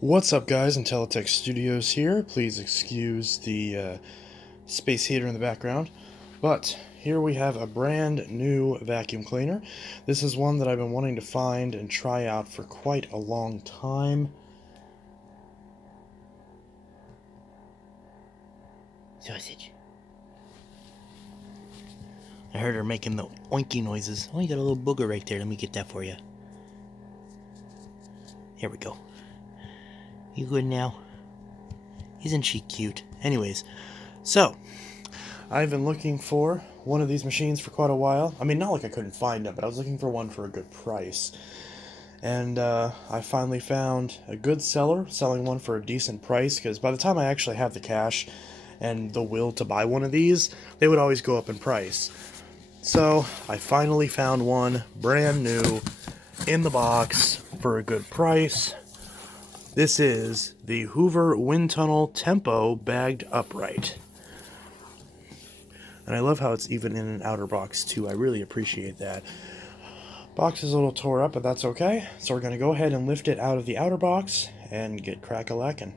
What's up, guys? Intelitech Studios here. Please excuse the space heater in the background. But here we have a brand new vacuum cleaner. This is one that I've been wanting to find and try out for quite a long time. Sausage. I heard her making the oinky noises. Oh, you got a little booger right there. Let me get that for you. Here we go. You good now? Isn't she cute? Anyways, so I've been looking for one of these machines for quite a while. I mean, not like I couldn't find it, but I was looking for one for a good price. And I finally found a good seller selling one for a decent price, because by the time I actually have the cash and the will to buy one of these, they would always go up in price. So I finally found one brand new in the box for a good price. This is the Hoover WindTunnel Tempo Bagged Upright. And I love how it's even in an outer box too. I really appreciate that. Box is a little tore up, but that's okay. So we're going to go ahead and lift it out of the outer box and get crack-a-lackin'.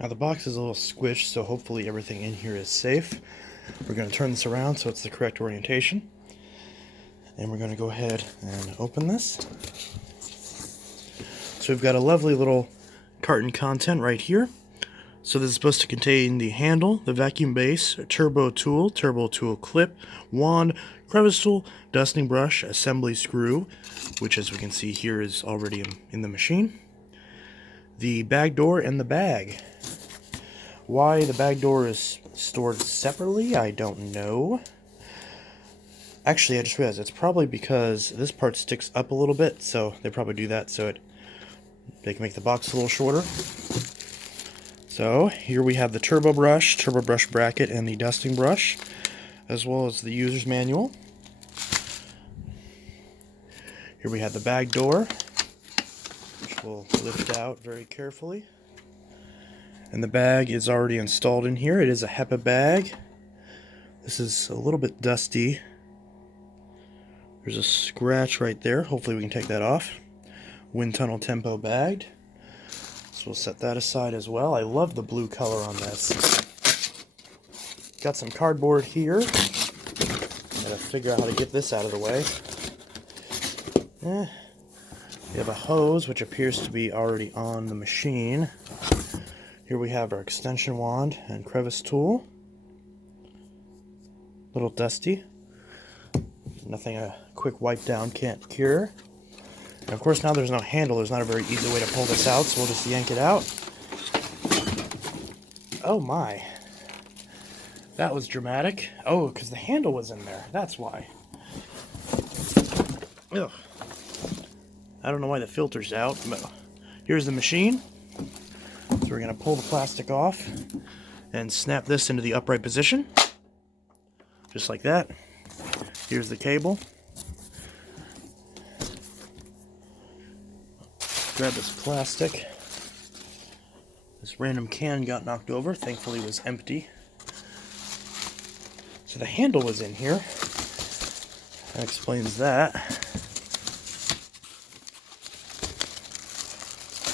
Now the box is a little squished, so hopefully everything in here is safe. We're going to turn this around so it's the correct orientation. And we're going to go ahead and open this. So we've got a lovely little carton content right here. So this is supposed to contain the handle, the vacuum base, a turbo tool clip, wand, crevice tool, dusting brush, assembly screw, which as we can see here is already in the machine, the bag door, and the bag. Why the bag door is stored separately, I don't know. Actually, I just realized it's probably because this part sticks up a little bit, so they probably do that so they can make the box a little shorter. So here we have the turbo brush bracket, and the dusting brush, as well as the user's manual. Here we have the bag door, which we'll lift out very carefully. And the bag is already installed in here. It is a HEPA bag. This is a little bit dusty. There's a scratch right there. Hopefully we can take that off. WindTunnel Tempo bagged. So we'll set that aside as well. I love the blue color on this. Got some cardboard here. Gotta figure out how to get this out of the way. We have a hose, which appears to be already on the machine. Here we have our extension wand and crevice tool. A little dusty. Nothing a quick wipe down can't cure. And of course, now there's no handle. There's not a very easy way to pull this out, so we'll just yank it out. Oh my. That was dramatic. Oh, because the handle was in there. That's why. Ugh. I don't know why the filter's out, but here's the machine. So we're going to pull the plastic off and snap this into the upright position. Just like that. Here's the cable. Grab this plastic. This random can got knocked over. Thankfully it was empty. So the handle was in here. That explains that.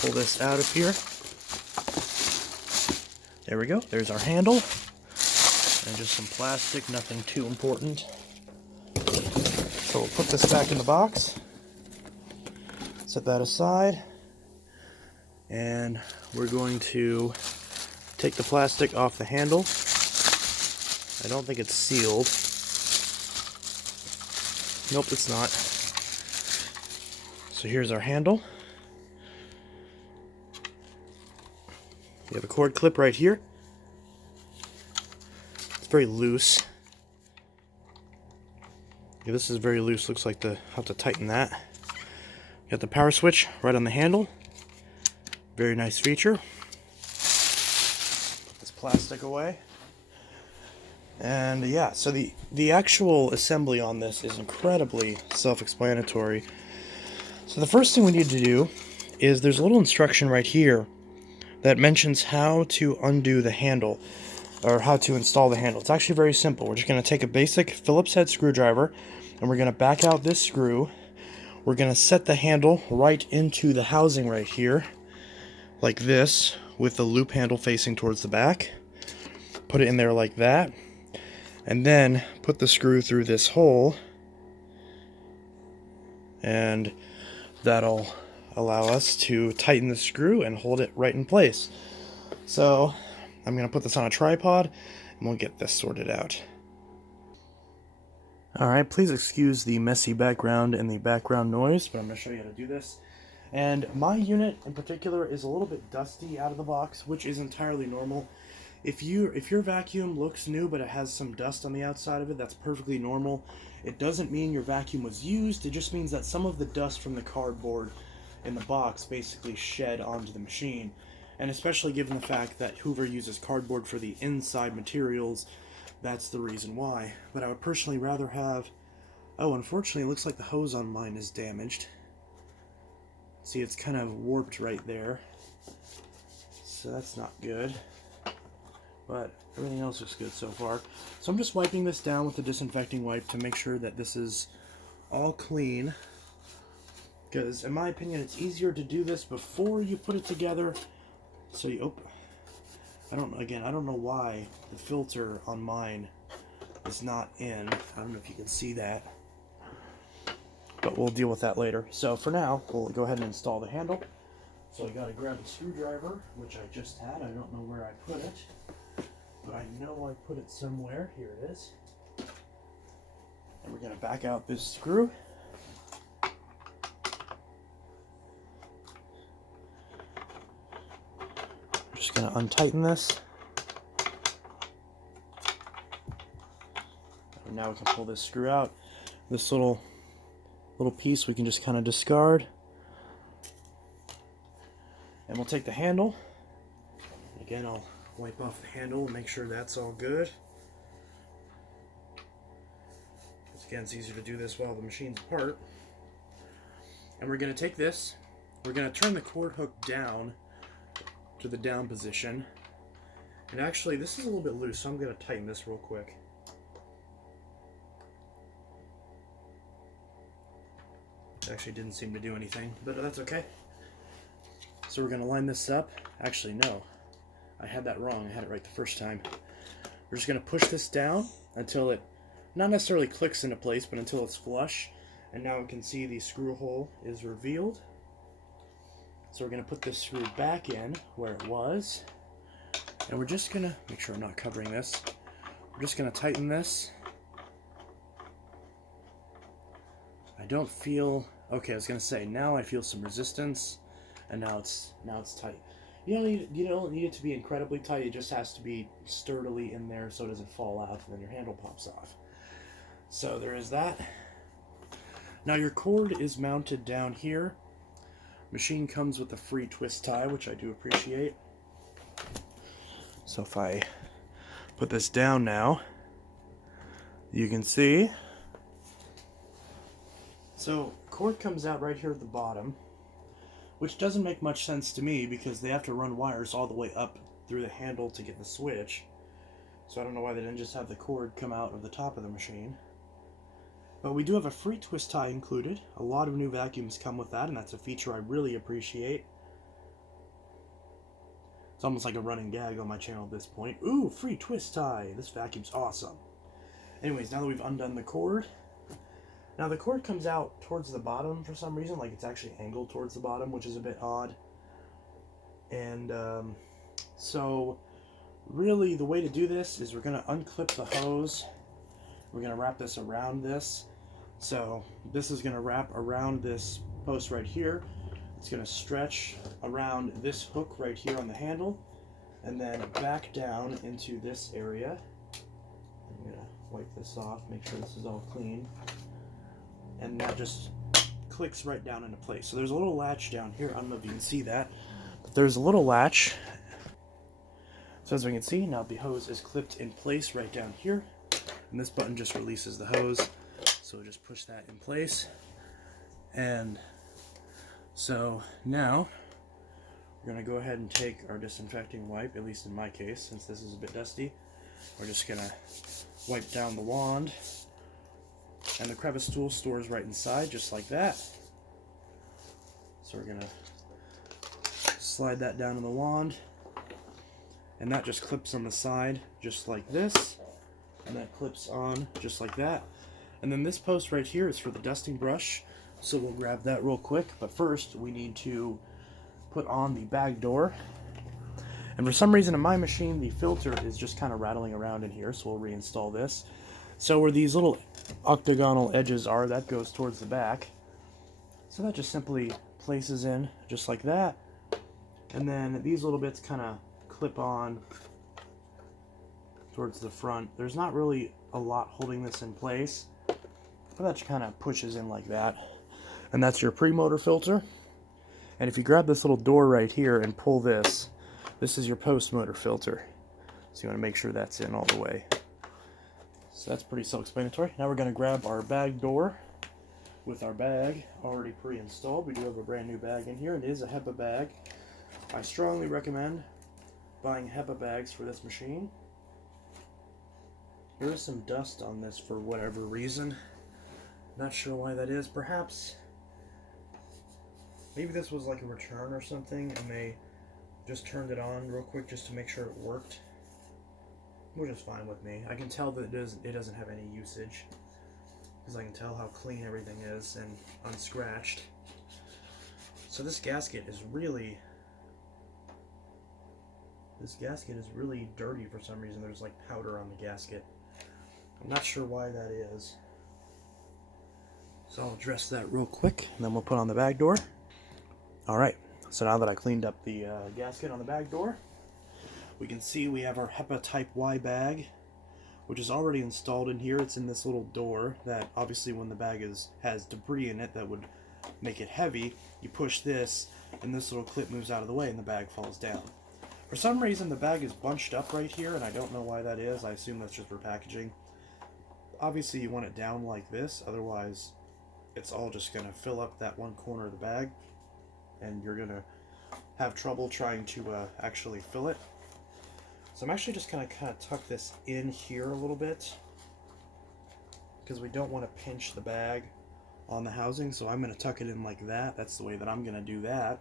Pull this out of here. There we go. There's our handle. And just some plastic, nothing too important. So we'll put this back in the box. Set that aside. And we're going to take the plastic off the handle. I don't think it's sealed. Nope, it's not. So here's our handle. We have a cord clip right here. It's very loose. Yeah, this is very loose. Looks like I'll have to tighten that. Got the power switch right on the handle. Very nice feature. Put this plastic away. And yeah, so the actual assembly on this is incredibly self-explanatory. So the first thing we need to do is there's a little instruction right here that mentions how to undo the handle, or how to install the handle. It's actually very simple. We're just going to take a basic Phillips head screwdriver, and we're going to back out this screw. We're going to set the handle right into the housing right here, like this with the loop handle facing towards the back. Put it in there like that, and then put the screw through this hole, and that'll allow us to tighten the screw and hold it right in place. So I'm going to put this on a tripod and we'll get this sorted out. Alright, please excuse the messy background and the background noise, but I'm going to show you how to do this. And my unit in particular is a little bit dusty out of the box, which is entirely normal. If your vacuum looks new but it has some dust on the outside of it, that's perfectly normal. It doesn't mean your vacuum was used, it just means that some of the dust from the cardboard in the box basically shed onto the machine. And especially given the fact that Hoover uses cardboard for the inside materials, that's the reason why. But I would personally rather have... Oh, unfortunately it looks like the hose on mine is damaged. See, it's kind of warped right there. So that's not good. But everything else looks good so far. So I'm just wiping this down with a disinfecting wipe to make sure that this is all clean. Because in my opinion, it's easier to do this before you put it together. So you, I don't know why the filter on mine is not in. I don't know if you can see that. But we'll deal with that later. So for now, we'll go ahead and install the handle. So I gotta grab a screwdriver, which I just had. I don't know where I put it. But I know I put it somewhere. Here it is. And we're going to back out this screw. Just going to untighten this. And now we can pull this screw out. This little piece we can just kind of discard. And we'll take the handle. Again, I'll wipe off the handle and make sure that's all good. Again, it's easier to do this while the machine's apart. And we're going to take this, we're going to turn the cord hook down to the down position. And actually, this is a little bit loose, so I'm going to tighten this real quick. It actually didn't seem to do anything, but that's okay. So we're going to line this up. Actually, no. I had that wrong. I had it right the first time. We're just going to push this down until it not necessarily clicks into place, but until it's flush. And now we can see the screw hole is revealed. So we're going to put this screw back in where it was. And we're just going to make sure I'm not covering this. We're just going to tighten this. I don't feel... Okay, I was going to say, now I feel some resistance. And now it's tight. You don't need it to be incredibly tight. It just has to be sturdily in there so it doesn't fall out and then your handle pops off. So there is that. Now your cord is mounted down here. Machine comes with a free twist tie, which I do appreciate. So if I put this down now, you can see. So cord comes out right here at the bottom, which doesn't make much sense to me because they have to run wires all the way up through the handle to get the switch. So I don't know why they didn't just have the cord come out of the top of the machine. But we do have a free twist tie included. A lot of new vacuums come with that, and that's a feature I really appreciate. It's almost like a running gag on my channel at this point. Ooh, free twist tie! This vacuum's awesome. Anyways, now that we've undone the cord, now the cord comes out towards the bottom for some reason, like it's actually angled towards the bottom, which is a bit odd. And so really the way to do this is we're going to unclip the hose. We're going to wrap this around this. So this is going to wrap around this post right here. It's going to stretch around this hook right here on the handle and then back down into this area. I'm going to wipe this off, make sure this is all clean. And that just clicks right down into place. So there's a little latch down here. I don't know if you can see that, but there's a little latch. So as we can see, now the hose is clipped in place right down here. And this button just releases the hose. So we'll just push that in place. And so now we're going to go ahead and take our disinfecting wipe, at least in my case, since this is a bit dusty. We're just going to wipe down the wand. And the crevice tool stores right inside, just like that. So we're going to slide that down in the wand, and that just clips on the side just like this, and that clips on just like that. And then this post right here is for the dusting brush, so we'll grab that real quick. But first we need to put on the bag door, and for some reason in my machine the filter is just kind of rattling around in here, so we'll reinstall this. So where these little octagonal edges are, that goes towards the back, so that just simply places in just like that. And then these little bits kind of clip on towards the front. There's not really a lot holding this in place, but that kind of pushes in like that. And that's your pre-motor filter. And if you grab this little door right here and pull this, this is your post-motor filter. So you want to make sure that's in all the way. So that's pretty self-explanatory. Now we're going to grab our bag door with our bag already pre-installed. We do have a brand new bag in here. It is a HEPA bag. I strongly recommend buying HEPA bags for this machine. There is some dust on this for whatever reason. Not sure why that is. Perhaps maybe this was like a return or something and they just turned it on real quick just to make sure it worked, which is fine with me. I can tell that it doesn't have any usage because I can tell how clean everything is and unscratched. So this gasket is really dirty for some reason. There's like powder on the gasket. I'm not sure why that is. So I'll address that real quick and then we'll put on the bag door. Alright, so now that I cleaned up the gasket on the bag door, we can see we have our HEPA Type Y bag, which is already installed in here. It's in this little door that obviously when the bag has debris in it that would make it heavy, you push this and this little clip moves out of the way and the bag falls down. For some reason the bag is bunched up right here and I don't know why that is. I assume that's just for packaging. Obviously you want it down like this, otherwise it's all just going to fill up that one corner of the bag and you're going to have trouble trying to actually fill it. So I'm actually just going to kind of tuck this in here a little bit because we don't want to pinch the bag on the housing, so I'm going to tuck it in like that. That's the way that I'm going to do that.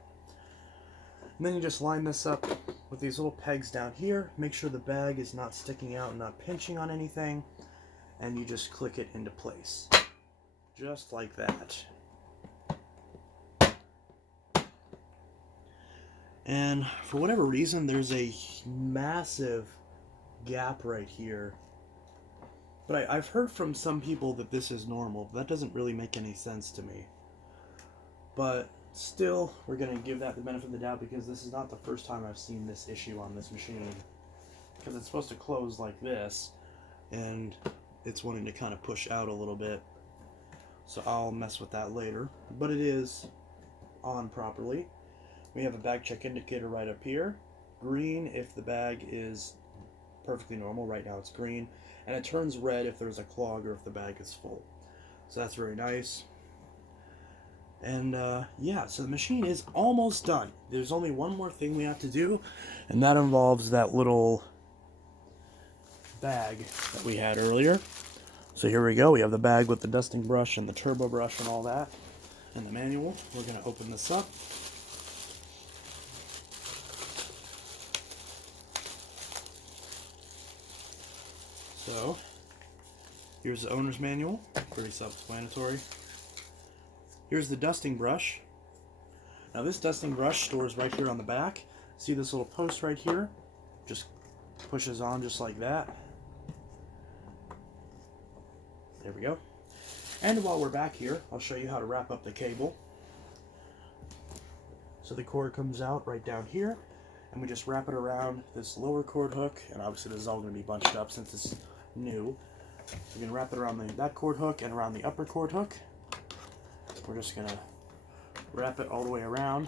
And then you just line this up with these little pegs down here. Make sure the bag is not sticking out and not pinching on anything, and you just click it into place. Just like that. And for whatever reason, there's a massive gap right here. But I've heard from some people that this is normal. That doesn't really make any sense to me. But still, we're going to give that the benefit of the doubt because this is not the first time I've seen this issue on this machine. Because it's supposed to close like this, and it's wanting to kind of push out a little bit. So I'll mess with that later. But it is on properly. We have a bag check indicator right up here. Green if the bag is perfectly normal. Right now it's green. And it turns red if there's a clog or if the bag is full. So that's very nice. And yeah, so the machine is almost done. There's only one more thing we have to do, and that involves that little bag that we had earlier. So here we go. We have the bag with the dusting brush and the turbo brush and all that, and the manual. We're going to open this up. So here's the owner's manual. Pretty self-explanatory. Here's the dusting brush. Now this dusting brush stores right here on the back. See this little post right here? Just pushes on just like that. There we go. And while we're back here, I'll show you how to wrap up the cable. So the cord comes out right down here, and we just wrap it around this lower cord hook, and obviously this is all going to be bunched up since it's new. So we're going to wrap it around that cord hook and around the upper cord hook. We're just going to wrap it all the way around.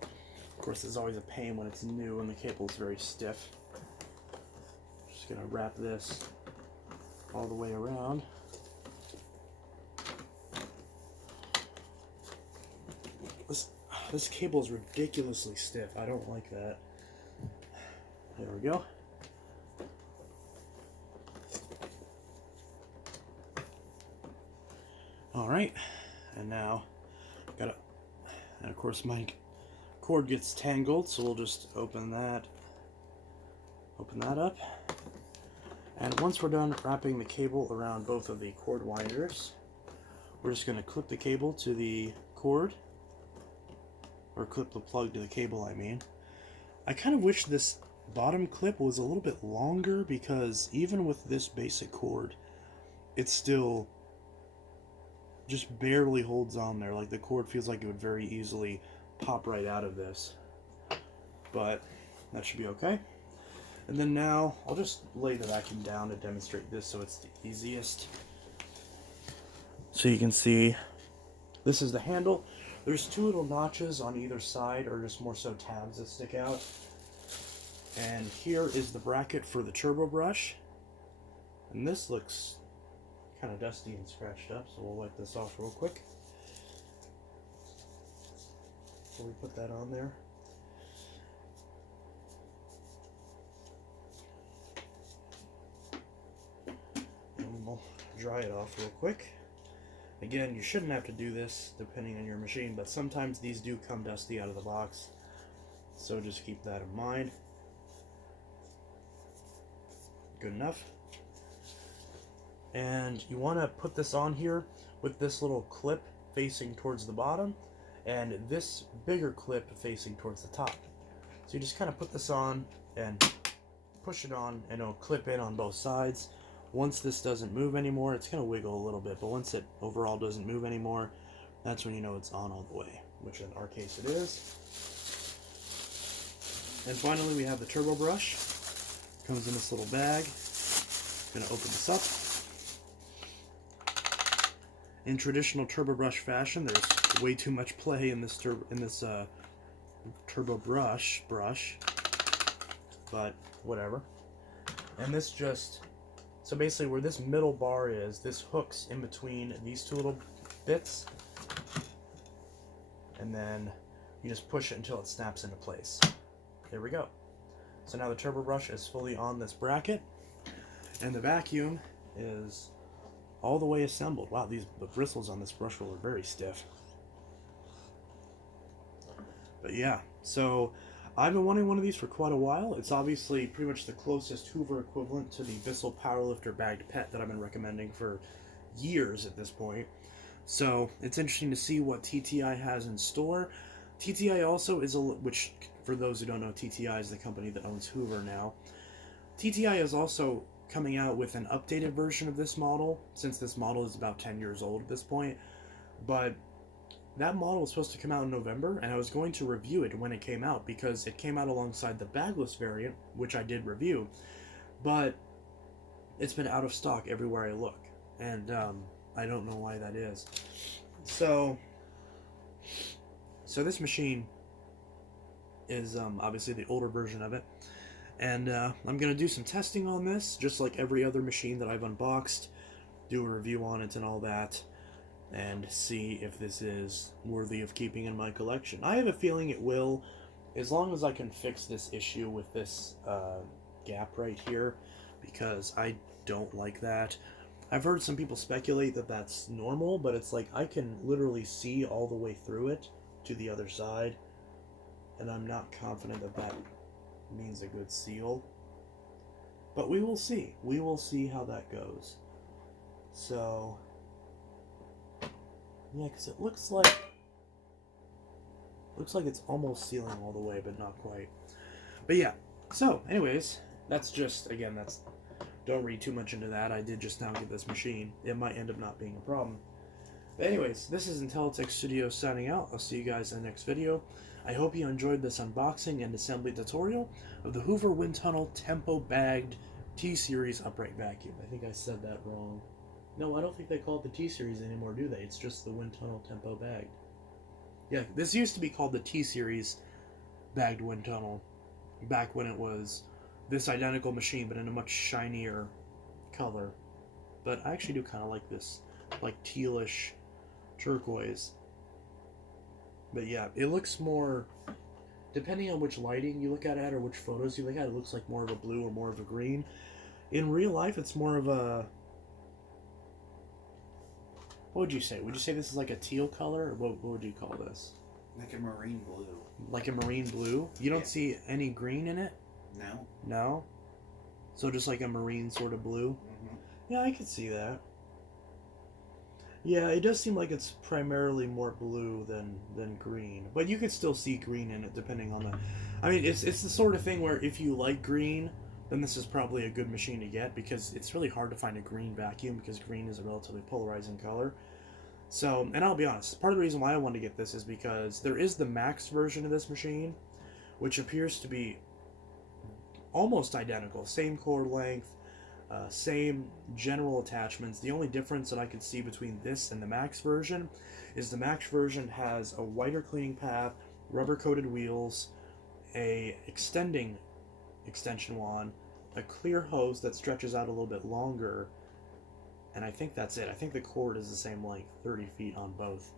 Of course, there's always a pain when it's new and the cable is very stiff. Just going to wrap this all the way around. This cable is ridiculously stiff. I don't like that. There we go. Alright, and now Gotta, and of course my cord gets tangled, so we'll just open that up. And once we're done wrapping the cable around both of the cord winders, we're just going to clip the cable to the cord, or clip the plug to the cable, I mean. I kind of wish this bottom clip was a little bit longer, because even with this basic cord, it still just barely holds on there. Like, the cord feels like it would very easily pop right out of this. But that should be okay. And then now, I'll just lay the vacuum down to demonstrate this so it's the easiest. So you can see, this is the handle. There's two little notches on either side, or just more so tabs that stick out. And here is the bracket for the turbo brush. And this looks kind of dusty and scratched up, so we'll wipe this off real quick. So we put that on there. And we'll dry it off real quick. Again, you shouldn't have to do this depending on your machine, but sometimes these do come dusty out of the box, so just keep that in mind. Good enough. And you want to put this on here with this little clip facing towards the bottom and this bigger clip facing towards the top. So you just kind of put this on and push it on, and it'll clip in on both sides. Once this doesn't move anymore, it's going to wiggle a little bit, but once it overall doesn't move anymore, that's when you know it's on all the way, which in our case it is. And finally, we have the turbo brush. Comes in this little bag. Going to open this up. In traditional turbo brush fashion, there's way too much play in this turbo brush, but whatever. And this just, so basically where this middle bar is, this hooks in between these two little bits, and then you just push it until it snaps into place. There we go. So now the turbo brush is fully on this bracket, and the vacuum is all the way assembled. Wow, the bristles on this brush roller are very stiff. But yeah, so I've been wanting one of these for quite a while. It's obviously pretty much the closest Hoover equivalent to the Bissell Powerlifter bagged pet that I've been recommending for years at this point. So it's interesting to see what TTI has in store. TTI also is which for those who don't know, TTI is the company that owns Hoover now. TTI is also coming out with an updated version of this model, since this model is about 10 years old at this point. But that model was supposed to come out in November, and I was going to review it when it came out, because it came out alongside the bagless variant, which I did review, but it's been out of stock everywhere I look, and I don't know why that is. So this machine is obviously the older version of it, and I'm going to do some testing on this, just like every other machine that I've unboxed, do a review on it and all that, and see if this is worthy of keeping in my collection. I have a feeling it will, as long as I can fix this issue with this gap right here, because I don't like that. I've heard some people speculate that that's normal, but it's like I can literally see all the way through it to the other side, and I'm not confident that that means a good seal. But we will see. We will see how that goes. So yeah, because it looks like it's almost sealing all the way, but not quite. But yeah, so anyways, that's just, again, that's, don't read too much into that. I did just now get this machine. It might end up not being a problem. But anyways, this is Intelitech Studios signing out. I'll see you guys in the next video. I hope you enjoyed this unboxing and assembly tutorial of the Hoover WindTunnel Tempo Bagged T-Series Upright Vacuum. I think I said that wrong. No, I don't think they call it the T-Series anymore, do they? It's just the WindTunnel Tempo Bagged. Yeah, this used to be called the T-Series Bagged WindTunnel back when it was this identical machine, but in a much shinier color. But I actually do kind of like this, like tealish turquoise. But yeah, it looks more, depending on which lighting you look at it or which photos you look at, it looks like more of a blue or more of a green. In real life, it's more of a, What would you say? Would you say this is like a teal color, or what would you call this? Like a marine blue. Like a marine blue? You don't Yeah. see any green in it? No. No? So just like a marine sort of blue? Mm-hmm. Yeah, I could see that. Yeah, it does seem like it's primarily more blue than green, but you could still see green in it depending on the. I mean, it's the sort of thing where if you like green, then this is probably a good machine to get because it's really hard to find a green vacuum because green is a relatively polarizing color. So, and I'll be honest, part of the reason why I wanted to get this is because there is the max version of this machine, which appears to be almost identical, same cord length, same general attachments. The only difference that I could see between this and the max version is the max version has a wider cleaning path, rubber coated wheels, a extension wand, a clear hose that stretches out a little bit longer, and I think that's it. I think the cord is the same length, 30 feet on both,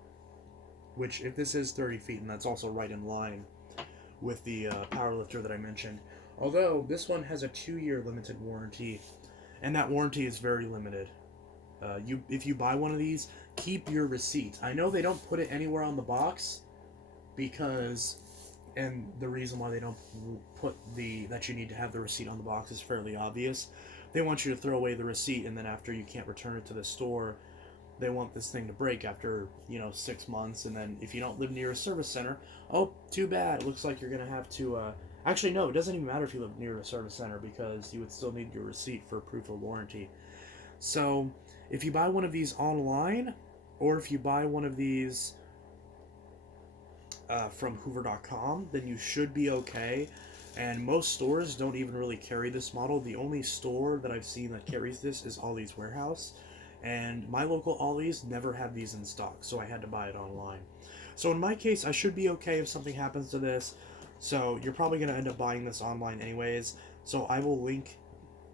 which if this is 30 feet, and that's also right in line with the power lifter that I mentioned. Although this one has a 2-year limited warranty, and that warranty is very limited. If you buy one of these, keep your receipt. I know they don't put it anywhere on the box because, and the reason why they don't put that you need to have the receipt on the box is fairly obvious. They want you to throw away the receipt, and then after you can't return it to the store, they want this thing to break after 6 months. And then if you don't live near a service center, oh, too bad. It looks like you're gonna have to. Actually, no, it doesn't even matter if you live near a service center because you would still need your receipt for proof of warranty. So if you buy one of these online, or if you buy one of these from Hoover.com, then you should be okay. And most stores don't even really carry this model. The only store that I've seen that carries this is Ollie's Warehouse. And my local Ollie's never had these in stock, so I had to buy it online. So in my case, I should be okay if something happens to this. So you're probably going to end up buying this online anyways. So I will link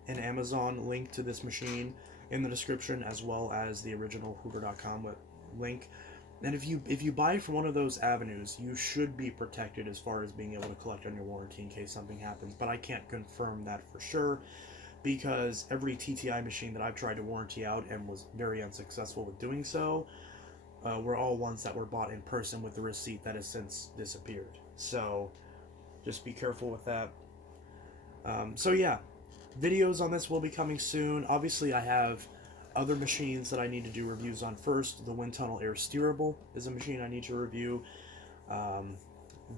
an Amazon link to this machine in the description, as well as the original Hoover.com link. And if you buy from one of those avenues, you should be protected as far as being able to collect on your warranty in case something happens. But I can't confirm that for sure, because every TTI machine that I've tried to warranty out and was very unsuccessful with doing so were all ones that were bought in person with the receipt that has since disappeared. So just be careful with that. So yeah, videos on this will be coming soon. Obviously, I have other machines that I need to do reviews on first. The WindTunnel Air Steerable is a machine I need to review.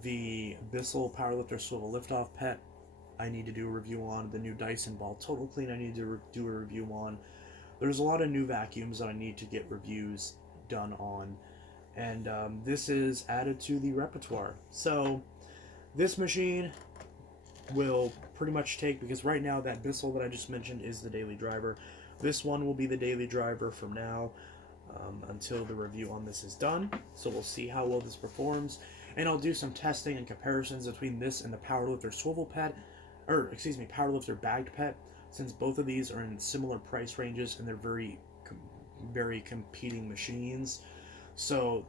The Bissell Powerlifter Swivel Liftoff Pet I need to do a review on. The new Dyson Ball Total Clean I need to do a review on. There's a lot of new vacuums that I need to get reviews done on. And this is added to the repertoire. So this machine will pretty much take, because right now that Bissell that I just mentioned is the daily driver. This one will be the daily driver from now until the review on this is done. So we'll see how well this performs. And I'll do some testing and comparisons between this and the Powerlifter Swivel Pet, Powerlifter Bagged Pet, since both of these are in similar price ranges and they're very competing machines. So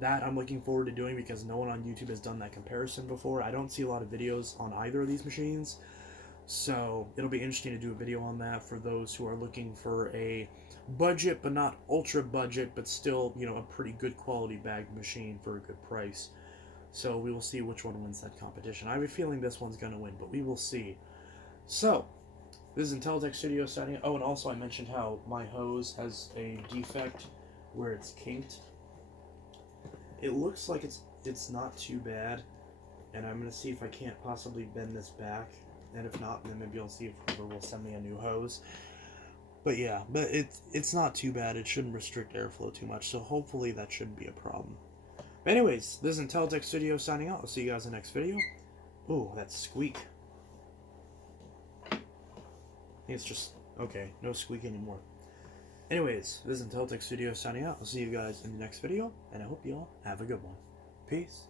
that I'm looking forward to doing because no one on YouTube has done that comparison before. I don't see a lot of videos on either of these machines. So it'll be interesting to do a video on that for those who are looking for a budget, but not ultra budget, but still, a pretty good quality bagged machine for a good price. So we will see which one wins that competition. I have a feeling this one's going to win, but we will see. So this is Intelitech Studio signing. Oh, and also I mentioned how my hose has a defect where it's kinked. It looks like it's not too bad, and I'm going to see if I can't possibly bend this back. And if not, then maybe I'll see if Hoover will send me a new hose. But yeah, but it's not too bad. It shouldn't restrict airflow too much, so hopefully that shouldn't be a problem. But anyways, this is Intelitech Studio signing out. I'll see you guys in the next video. Ooh, that squeak. I think it's just, okay, no squeak anymore. Anyways, this is Intelitech Studio signing out. I'll see you guys in the next video, and I hope you all have a good one. Peace.